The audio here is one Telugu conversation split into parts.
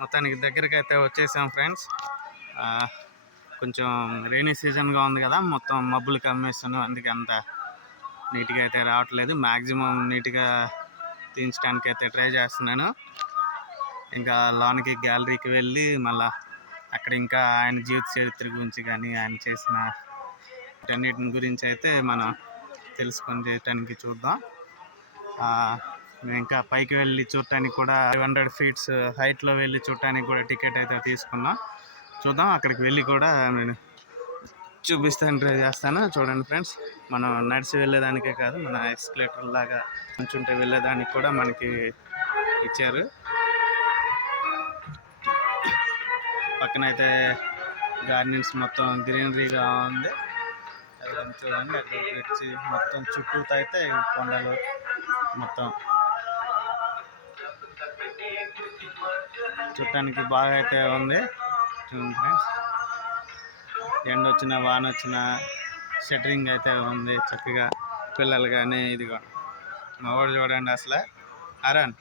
మొత్తానికి దగ్గరికి అయితే వచ్చేసాం ఫ్రెండ్స్. కొంచెం రైనీ సీజన్గా ఉంది కదా, మొత్తం మబ్బులు కమ్మేస్తాను, అందుకే అంత నీట్గా అయితే రావట్లేదు. మ్యాక్సిమం నీట్గా తీయించడానికి అయితే ట్రై చేస్తున్నాను. ఇంకా లోనికి గ్యాలరీకి వెళ్ళి మళ్ళీ అక్కడ ఇంకా ఆయన జీవిత చరిత్ర గురించి కానీ ఆయన చేసిన వీటన్నిటిని గురించి అయితే మనం తెలుసుకొని చేయటానికి చూద్దాం. మేము ఇంకా పైకి వెళ్ళి చూడటానికి కూడా 500 feet హైట్లో వెళ్ళి చూడటానికి కూడా టికెట్ అయితే తీసుకున్నాం. చూద్దాం, అక్కడికి వెళ్ళి కూడా నేను చూపిస్తాను, ట్రై చేస్తాను. చూడండి ఫ్రెండ్స్, మనం నడిచి వెళ్ళేదానికే కాదు, మన ఎస్కలేటర్ లాగా నుంచుంటే వెళ్ళేదానికి కూడా మనకి ఇచ్చారు. పక్కన అయితే గార్డెన్స్ మొత్తం గ్రీనరీగా ఉంది. చూడండి అక్కడ వచ్చి మొత్తం చుట్టూతో అయితే కొండలు మొత్తం చూడటానికి బాగా అయితే ఉంది. చూడండి ఫ్రెండ్స్, ఎండ వచ్చినా వాన వచ్చినా షటరింగ్ అయితే ఉంది చక్కగా. పిల్లలు కానీ ఇదిగో మా వాడు చూడండి, అసలు అరాన్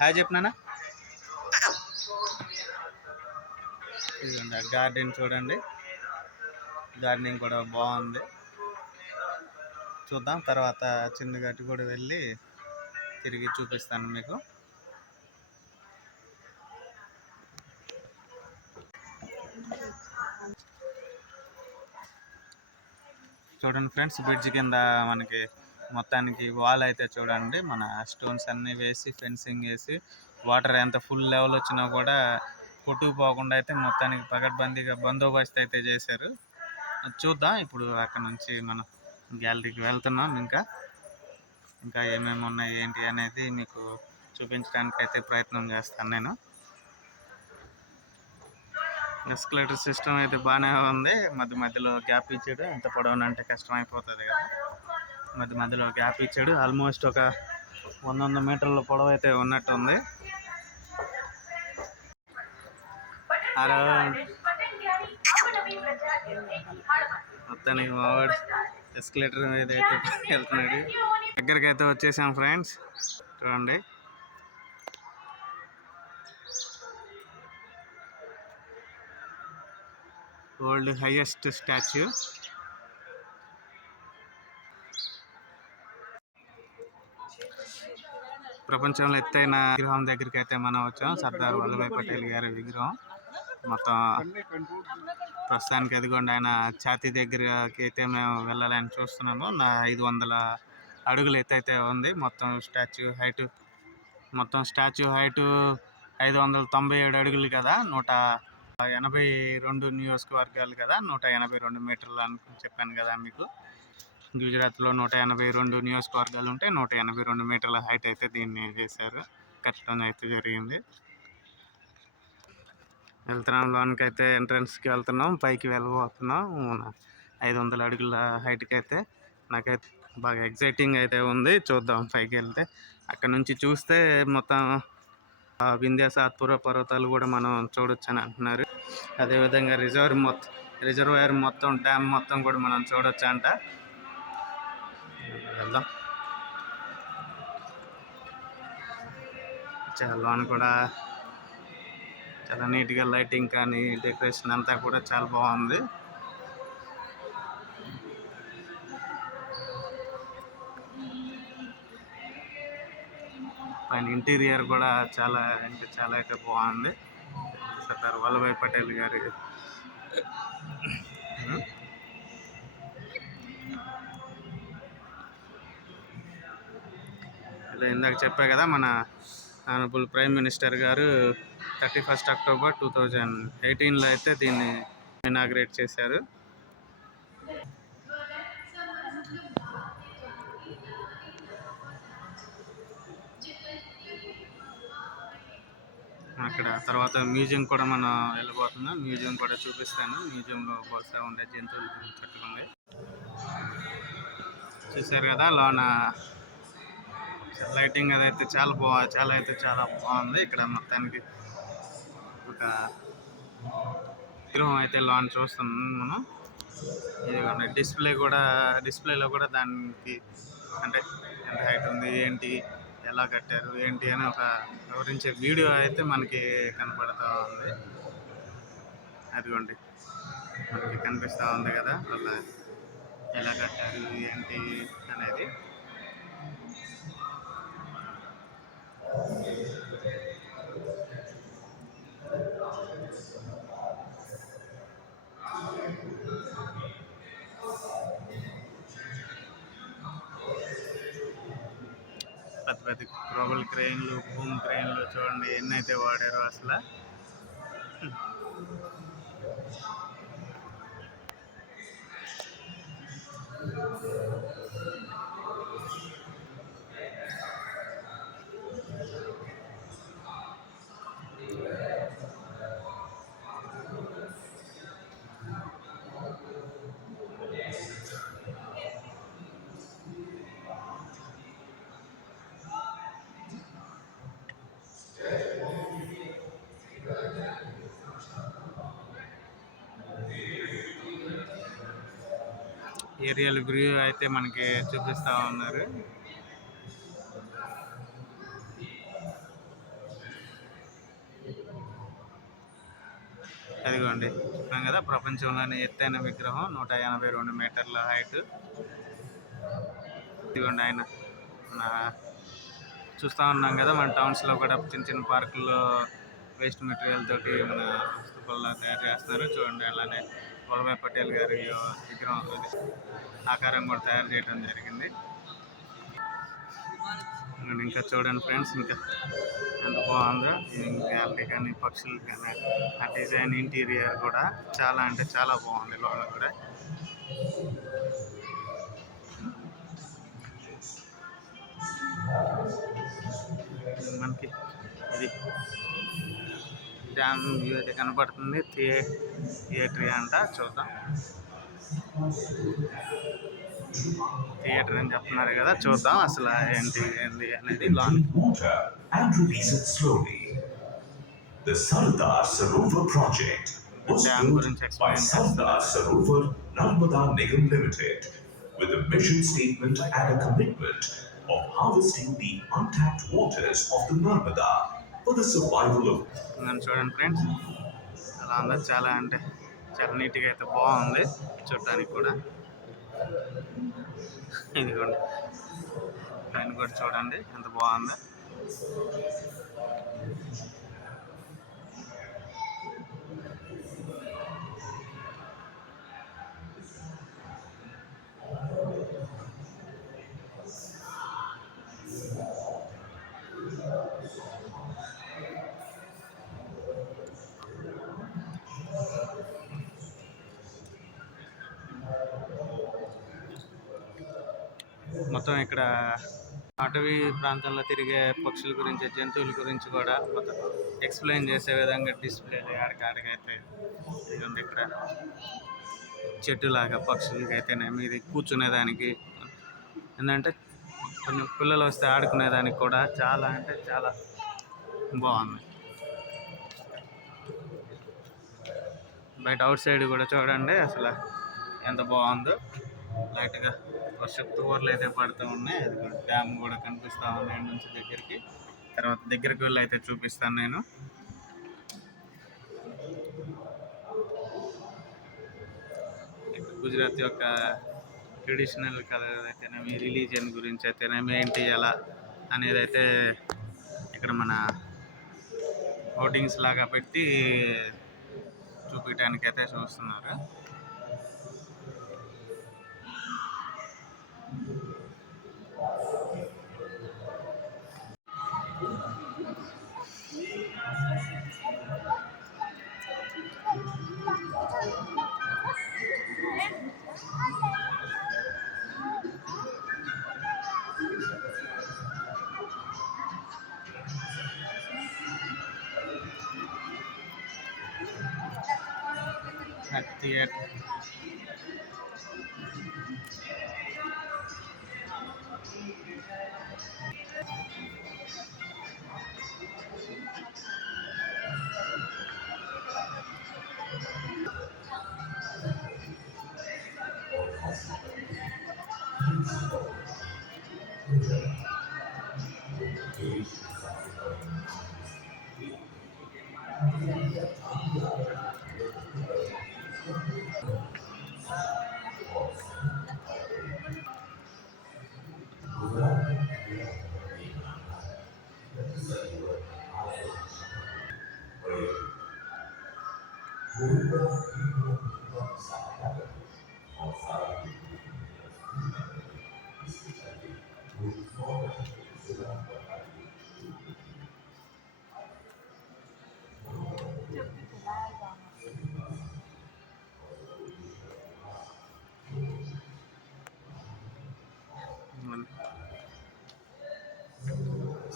హాయ్ చెప్పినానా. ఇదిగోండి గార్డెన్ చూడండి, గార్డెనింగ్ కూడా బాగుంది. చూద్దాం, తర్వాత చిన్నగట్టు కూడా వెళ్ళి తిరిగి చూపిస్తాను మీకు. చూడండి ఫ్రెండ్స్, బ్రిడ్జ్ కింద మనకి మొత్తానికి వాల్ అయితే చూడండి, మన స్టోన్స్ అన్నీ వేసి ఫెన్సింగ్ వేసి వాటర్ ఎంత ఫుల్ లెవెల్ వచ్చినా కూడా కొట్టుకుపోకుండా అయితే మొత్తానికి పకడ్బందీగా బందోబస్తు అయితే చేశారు. చూద్దాం, ఇప్పుడు అక్కడ నుంచి మనం గ్యాలరీకి వెళ్తున్నాం. ఇంకా ఏమేమి ఉన్నాయి ఏంటి అనేది మీకు చూపించడానికి అయితే ప్రయత్నం చేస్తాను నేను. ఎస్కలేటర్ సిస్టమ్ అయితే బాగానే ఉంది. మధ్యలో గ్యాప్ ఇచ్చాడు, ఎంత పొడవునంటే కష్టం అయిపోతుంది కదా, మధ్యలో గ్యాప్ ఇచ్చాడు. ఆల్మోస్ట్ ఒక 100 మీటర్ల పొడవు అయితే ఉన్నట్టు ఉంది. మొత్తానికి మావాడు ఎస్కలేటర్ మీద అయితే వెళ్తున్నాడు. దగ్గరికి అయితే వచ్చేసాం ఫ్రెండ్స్, చూడండి. World highest statue. ప్రపంచంలో ఎత్తైన విగ్రహం దగ్గరికి అయితే మనం వచ్చాం, సర్దార్ వల్లభాయ్ పటేల్ గారి విగ్రహం. మొత్తం ప్రస్తుతానికి అదిగోండి ఆయన ఛాతీ దగ్గరకి అయితే మేము వెళ్ళాలని చూస్తున్నాము. 500 అడుగులు ఎత్తైతే ఉంది. మొత్తం స్టాచ్యూ హైటు 597 అడుగులు కదా, 182 నియోజకవర్గాలు కదా, 182 మీటర్లు అని చెప్పాను కదా మీకు. గుజరాత్లో 182 నియోజకవర్గాలు ఉంటే 182 మీటర్ల హైట్ అయితే దీన్ని చేశారు, కట్టడం అయితే జరిగింది. వెళ్తున్నాం లోనికి అయితే, ఎంట్రన్స్కి వెళ్తున్నాం, పైకి వెళ్ళబోతున్నాం 500 అడుగుల హైట్కి అయితే. నాకైతే బాగా ఎగ్జైటింగ్ అయితే ఉంది. చూద్దాం, పైకి వెళ్తే అక్కడ నుంచి చూస్తే మొత్తం వింధ్య సాత్పుర పర్వతాలు కూడా మనం చూడొచ్చు అని అంటున్నారు. అదేవిధంగా రిజర్వాయర్ మొత్తం డ్యామ్ మొత్తం కూడా మనం చూడొచ్చు అంట. వెళ్దాం. లోన కూడా చాలా నీట్గా లైటింగ్ కానీ డెకరేషన్ అంతా కూడా చాలా బాగుంది. పైన ఇంటీరియర్ కూడా చాలా అయితే బాగుంది. సర్దార్ వల్లభాయ్ పటేల్ గారి ఇందాక చెప్పా కదా, మన ఆనరబుల్ ప్రైమ్ మినిస్టర్ గారు 31 అక్టోబర్ 2018లో అయితే దీన్ని ఇనాగ్రేట్ చేశారు. అక్కడ తర్వాత మ్యూజియం కూడా మనం వెళ్ళబోతున్నాం. మ్యూజియం కూడా చూపిస్తాను. మ్యూజియంలో బహుశా ఉండే జంతువులు కట్టుకుంది. చూశారు కదా, లోన లైటింగ్ అదైతే చాలా బాగుంది. ఇక్కడ మొత్తానికి ఒక విగ్రహం అయితే లోన చూస్తున్నాం మనం. ఇదిగోండి డిస్ప్లేలో కూడా దానికి అంటే ఎంత హైట్ ఉంది ఏంటి ఎలా కట్టారు ఏంటి అని ఒక వివరించే వీడియో అయితే మనకి కనపడుతూ ఉంది. అదిగోండి మనకి కనిపిస్తూ ఉంది కదా, అలా ఎలా కట్టారు ఏంటి అనేది. పెద్ద పెద్ద గ్లోబల్ క్రెయిన్లు, బూమ్ క్రెయిన్లు చూడండి ఎన్నైతే వాడారో అసలు. ఏరియల్ వ్యూ అయితే మనకి చూపిస్తూ ఉన్నారు. అదిగోండి చెప్పాం కదా, ప్రపంచంలోనే ఎత్తైన విగ్రహం 182 మీటర్ల హైట్. ఇదిగోండి ఆయన చూస్తూ ఉన్నాం కదా, మన టౌన్స్లో కూడా చిన్న చిన్న పార్కుల్లో వేస్ట్ మెటీరియల్ తోటి మన వస్తువుల్లా తయారు చేస్తున్నారు. చూడండి అలానే వల్లభాయ్ పటేల్ గారి విగ్రహం ఆకారం కూడా తయారు చేయడం జరిగింది. ఇంకా చూడండి ఫ్రెండ్స్, ఇంకా ఎంత బాగుందో గ్యాలరీ కానీ పక్షులు కానీ ఆ డిజైన్ ఇంటీరియర్ కూడా చాలా అంటే చాలా బాగుంది లోపల కూడా. మనకి ఇది డ్యామ్ వ్యూ అయితే కనపడుతుంది. థియేటర్ అంట, చూద్దాం. థియేటర్ అని చెప్తున్నారు కదా, చూద్దాం అసలు ఏంటి అనేది. The Sardar Sarovar project was built by Sardar Sarovar Narmada Nigam Limited with a mission statement and a commitment of harvesting the untapped waters of the Narmada for the survival of. చూడండి ఫ్రెండ్స్, అలా అందరూ చాలా అంటే చాలా నీట్గా అయితే బాగుంది చూడటానికి కూడా. ఇదిగోండి పైన కూడా చూడండి ఎంత బాగుందో. మొత్తం ఇక్కడ అటవీ ప్రాంతంలో తిరిగే పక్షుల గురించి, జంతువుల గురించి కూడా మొత్తం ఎక్స్ప్లెయిన్ చేసే విధంగా డిస్ప్లేలు ఆడికైతే ఇదిగోండి. ఇక్కడ చెట్టులాగా పక్షులకి అయితేనేమి ఇది కూర్చునేదానికి, ఏంటంటే కొంచెం పిల్లలు వస్తే ఆడుకునేదానికి కూడా చాలా అంటే చాలా బాగుంది. బయట అవుట్ సైడ్ కూడా చూడండి అసలు ఎంత బాగుందో. లైట్గా వర్షపు తువర్లు అయితే పడుతూ ఉన్నాయి. అది కూడా డ్యామ్ కూడా కనిపిస్తూ ఉంది ఎండ్ నుంచి దగ్గరికి. తర్వాత దగ్గరికి వెళ్ళి అయితే చూపిస్తాను నేను. గుజరాత్ యొక్క ట్రెడిషనల్ కలర్ అయితేనేమి, రిలీజియన్ గురించి అయితేనేమి, ఏంటి ఎలా అనేది అయితే ఇక్కడ మన హోర్డింగ్స్ లాగా పెట్టి చూపించడానికైతే చూస్తున్నారు. థియేటర్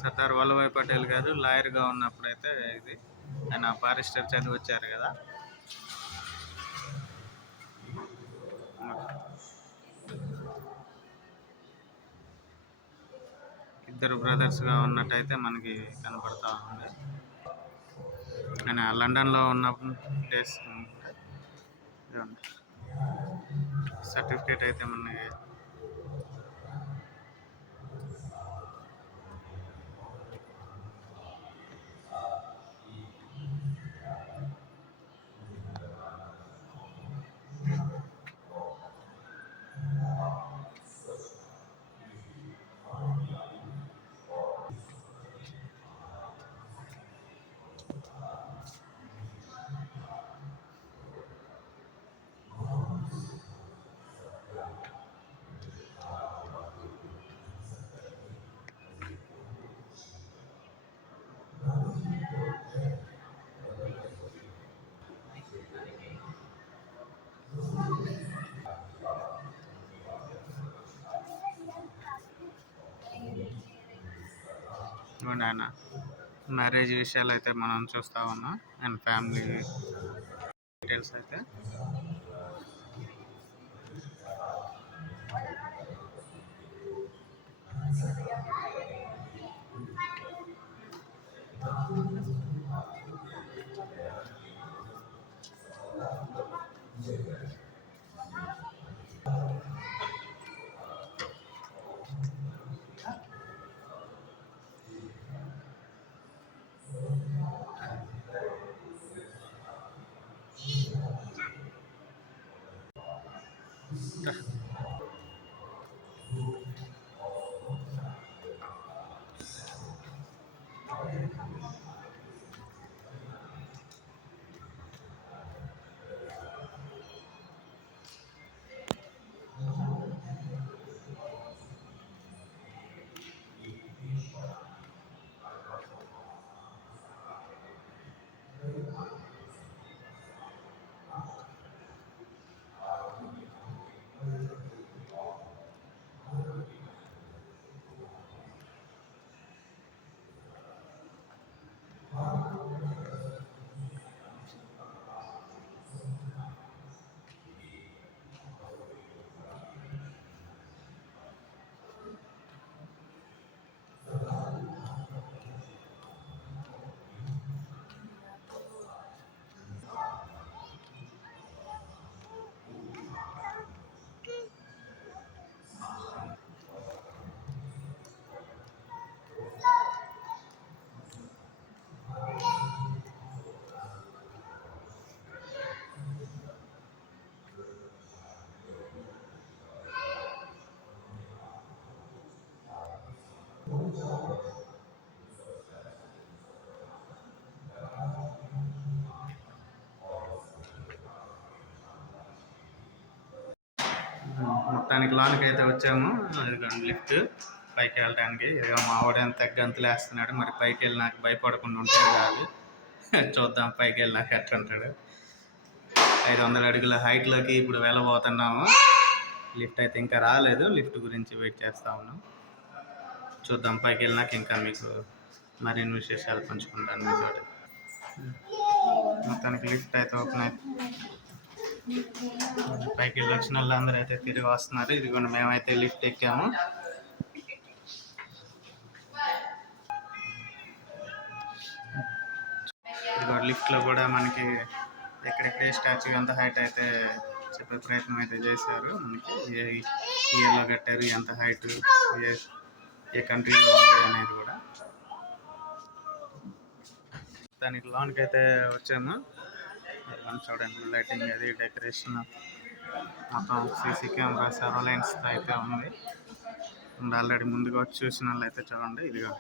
సర్దార్ వల్లభాయ్ పటేల్ గారు లాయర్గా ఉన్నప్పుడైతే ఇది ఆయన బారిస్టర్ చదివి వచ్చారు కదా. ఇద్దరు బ్రదర్స్గా ఉన్నట్టయితే మనకి కనపడతా ఉంది. ఆయన లండన్లో ఉన్న డేస్ సర్టిఫికేట్ అయితే మనకి ఆయన మ్యారేజ్ విషయాలు అయితే మనం చూస్తూ ఉన్నాం. అండ్ ఫ్యామిలీ డీటెయిల్స్ అయితే మొత్తానికి లోనికి అయితే వచ్చాము. అదిగోండి లిఫ్ట్ పైకి వెళ్ళడానికి. ఇదిగో మా వాడని తెగ గంతులు వేస్తున్నాడు. మరి పైకి వెళ్ళి నాకు భయపడకుండా ఉంటే చాలు. చూద్దాం పైకి వెళ్ళి నాకు ఎట్లా ఉంటాడు. 500 అడుగుల హైట్లోకి ఇప్పుడు వెళ్ళబోతున్నాము. లిఫ్ట్ అయితే ఇంకా రాలేదు. లిఫ్ట్ గురించి వెయిట్ చేస్తా ఉన్నాం. చూద్దాం పైకి వెళ్ళినాక ఇంకా మీకు మరిన్ని విశేషాలు పంచుకుంటాను మీతో. మొత్తానికి లిఫ్ట్ అయితే ఓపెన్ అయితే పైకి వెళ్ళి వచ్చిన వాళ్ళందరూ అయితే తిరిగి వస్తున్నారు. ఇదిగోండి మేమైతే లిఫ్ట్ ఎక్కాము. ఇదిగోండి లిఫ్ట్లో కూడా మనకి ఎక్కడెక్కడే స్టాచ్యూ ఎంత హైట్ అయితే చెప్పే ప్రయత్నం అయితే చేశారు. మనకి ఏ ఇయర్లో కట్టారు, ఎంత హైట్, ఏ కంట్రీలో ఉంది అనేది కూడా. మొత్తానికి లోన్కి అయితే వచ్చాము. చూడండి లైటింగ్ అది డెకరేషన్ మొత్తం సీసీ కెమెరా సర్వలెన్స్ అయితే ఉంది. ఆల్రెడీ ముందుగా వచ్చి చూసిన వాళ్ళు అయితే చూడండి, ఇదిగో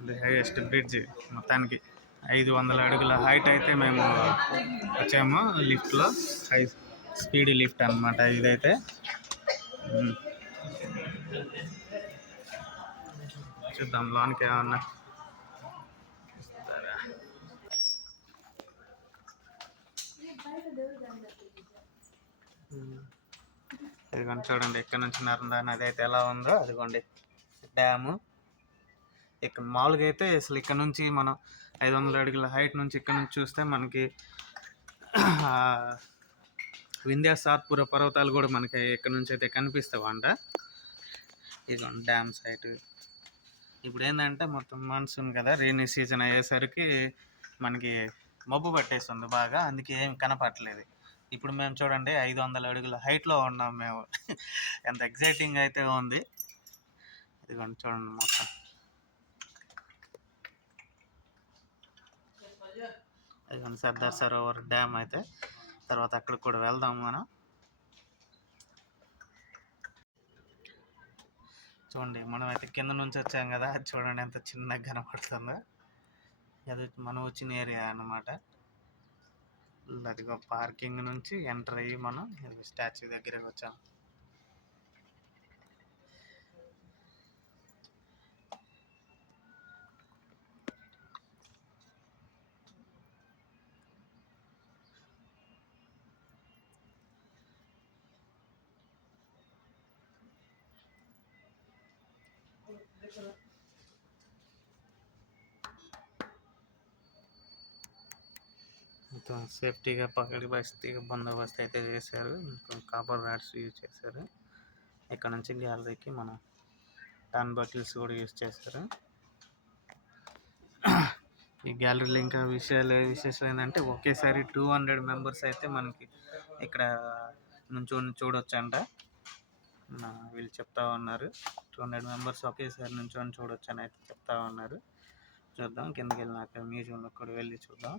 ఇది హైయెస్ట్ బ్రిడ్జ్. మొత్తానికి 500 అడుగుల హైట్ అయితే మేము వచ్చాము లిఫ్ట్లో. హై స్పీడ్ లిఫ్ట్ అన్నమాట ఇదైతే. చూద్దాం లోనికి ఏమన్నా ఇస్తారా. ఇదిగోండి చూడండి ఇక్కడ నుంచి నర్మదా నది అయితే ఎలా ఉందో. అదిగోండి డ్యాము. ఇక్కడ మామూలుగా అయితే అసలు ఇక్కడ నుంచి మనం 500 అడుగుల హైట్ నుంచి ఇక్కడ నుంచి చూస్తే మనకి వింధ్య సాత్పుర పర్వతాలు కూడా మనకి ఇక్కడ నుంచి అయితే కనిపిస్తావంట. ఇదిగోండి డ్యామ్ సైట్. ఇప్పుడు ఏంటంటే మొత్తం మాన్సూన్ కదా, రెయినీ సీజన్ అయ్యేసరికి మనకి మబ్బు పట్టేస్తుంది బాగా, అందుకే ఏం కనపడలేదు. ఇప్పుడు మేము చూడండి 500 అడుగుల హైట్లో ఉన్నాం మేము. ఎంత ఎగ్జైటింగ్ అయితే ఉంది. ఇదిగోండి చూడండి మొత్తం. ఇదిగోండి సర్దార్ సరోవర్ డ్యామ్ అయితే. తర్వాత అక్కడికి కూడా వెళ్దాం మనం. చూడండి మనం అయితే కింద నుంచి వచ్చాం కదా, చూడండి ఎంత చిన్నగా కనపడుతుందో. అది మనం వచ్చిన ఏరియా అన్నమాట. అదిగో పార్కింగ్ నుంచి ఎంటర్ అయ్యి మనం స్టాచ్యూ దగ్గరకు వచ్చాం. మొత్తం సేఫ్టీగా పకడి పరిస్థితిగా బందోబస్తు అయితే చేశారు. కాపర్ రాడ్స్ యూజ్ చేశారు. ఇక్కడ నుంచి గ్యాలరీకి మనం టర్న్ బకిల్స్ కూడా యూజ్ చేశారు. ఈ గ్యాలరీలో ఇంకా విశేషం ఏంటంటే ఒకేసారి 200 మెంబర్స్ అయితే మనకి ఇక్కడ నుంచొని చూడొచ్చు అంట. వీళ్ళు చెప్తా ఉన్నారు 200 మెంబర్స్ ఒకేసారి నుంచొని చూడొచ్చు అని అయితే చెప్తా ఉన్నారు. చూద్దాం కిందకి వెళ్ళినాక మ్యూజియంలో కూడా వెళ్ళి చూద్దాం.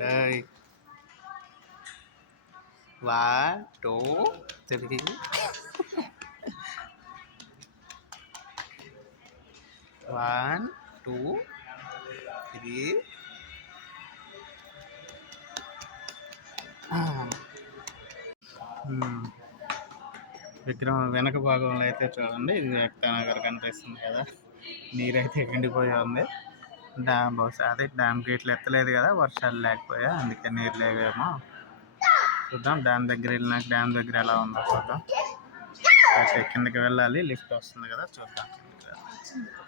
Đây 1 2 3 1 2 3 విగ్రహం వెనక భాగంలో అయితే చూడండి, ఇది ఏకతానగర్ కనిపిస్తుంది కదా, నీరైతే ఎండిపోయి ఉంది. డ్యామ్ బహుశా అదే డ్యామ్ గేట్లు ఎత్తలేదు కదా, వర్షాలు లేకపోయా, అందుకే నీరు లేవేమో. చూద్దాం డ్యామ్ దగ్గర వెళ్ళినాక డ్యామ్ దగ్గర ఎలా ఉందో చూద్దాం. అయితే కిందకి వెళ్ళాలి, లిఫ్ట్ వస్తుంది కదా, చూద్దాం కిందకి వెళ్ళాలి.